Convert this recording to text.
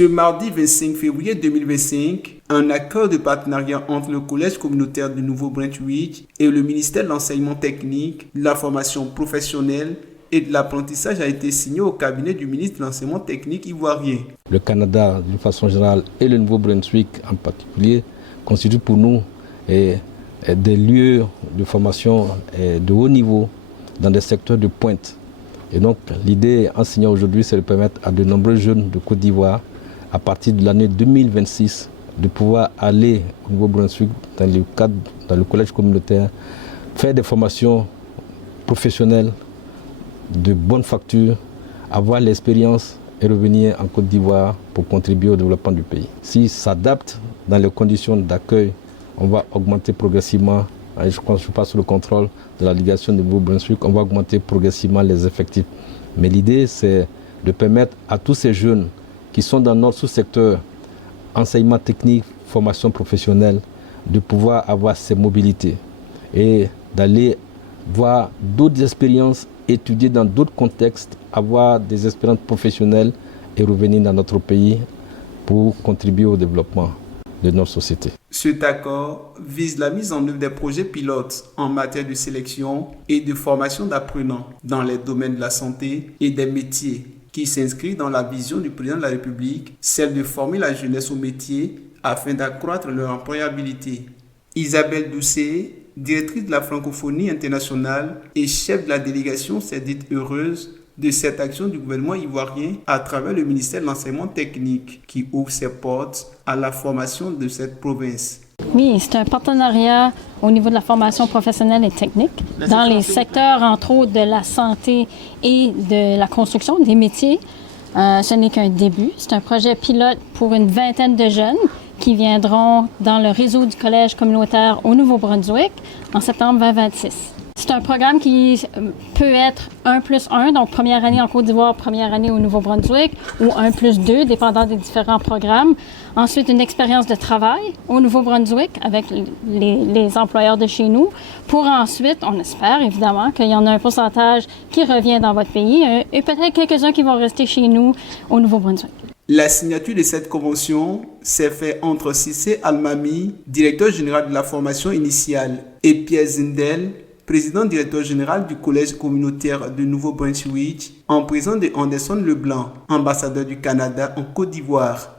Ce mardi 25 février 2025, un accord de partenariat entre le Collège communautaire du Nouveau-Brunswick et le ministère de l'Enseignement technique, de la formation professionnelle et de l'apprentissage a été signé au cabinet du ministre de l'Enseignement technique ivoirien. Le Canada, d'une façon générale, et le Nouveau-Brunswick en particulier, constituent pour nous des lieux de formation de haut niveau dans des secteurs de pointe. Et donc l'idée en signant aujourd'hui, c'est de permettre à de nombreux jeunes de Côte d'Ivoire, à partir de l'année 2026, de pouvoir aller au Nouveau-Brunswick dans le collège communautaire, faire des formations professionnelles de bonne facture, avoir l'expérience et revenir en Côte d'Ivoire pour contribuer au développement du pays. S'ils s'adaptent dans les conditions d'accueil, on va augmenter progressivement, je passe sous le contrôle de la délégation du Nouveau-Brunswick, on va augmenter progressivement les effectifs. Mais l'idée, c'est de permettre à tous ces jeunes qui sont dans notre sous-secteur enseignement technique, formation professionnelle, de pouvoir avoir ces mobilités et d'aller voir d'autres expériences, étudier dans d'autres contextes, avoir des expériences professionnelles et revenir dans notre pays pour contribuer au développement de notre société. Cet accord vise la mise en œuvre des projets pilotes en matière de sélection et de formation d'apprenants dans les domaines de la santé et des métiers qui s'inscrit dans la vision du président de la République, celle de former la jeunesse au métier afin d'accroître leur employabilité. Isabelle Doucet, directrice de la francophonie internationale et chef de la délégation, s'est dite heureuse de cette action du gouvernement ivoirien à travers le ministère de l'Enseignement technique qui ouvre ses portes à la formation de cette province. Oui, c'est un partenariat au niveau de la formation professionnelle et technique dans les secteurs, entre autres, de la santé et de la construction, des métiers. Ce n'est qu'un début. C'est un projet pilote pour une vingtaine de jeunes qui viendront dans le réseau du collège communautaire au Nouveau-Brunswick en septembre 2026. C'est un programme qui peut être 1+1, donc première année en Côte d'Ivoire, première année au Nouveau-Brunswick, ou 1+2, dépendant des différents programmes. Ensuite, une expérience de travail au Nouveau-Brunswick avec les employeurs de chez nous, pour ensuite, on espère évidemment qu'il y en a un pourcentage qui revient dans votre pays et peut-être quelques-uns qui vont rester chez nous au Nouveau-Brunswick. La signature de cette convention s'est faite entre Cissé Almami, directeur général de la formation initiale, et Pierre Zindel, président directeur général du Collège communautaire de Nouveau-Brunswick, en présence de Anderson Leblanc, ambassadeur du Canada en Côte d'Ivoire.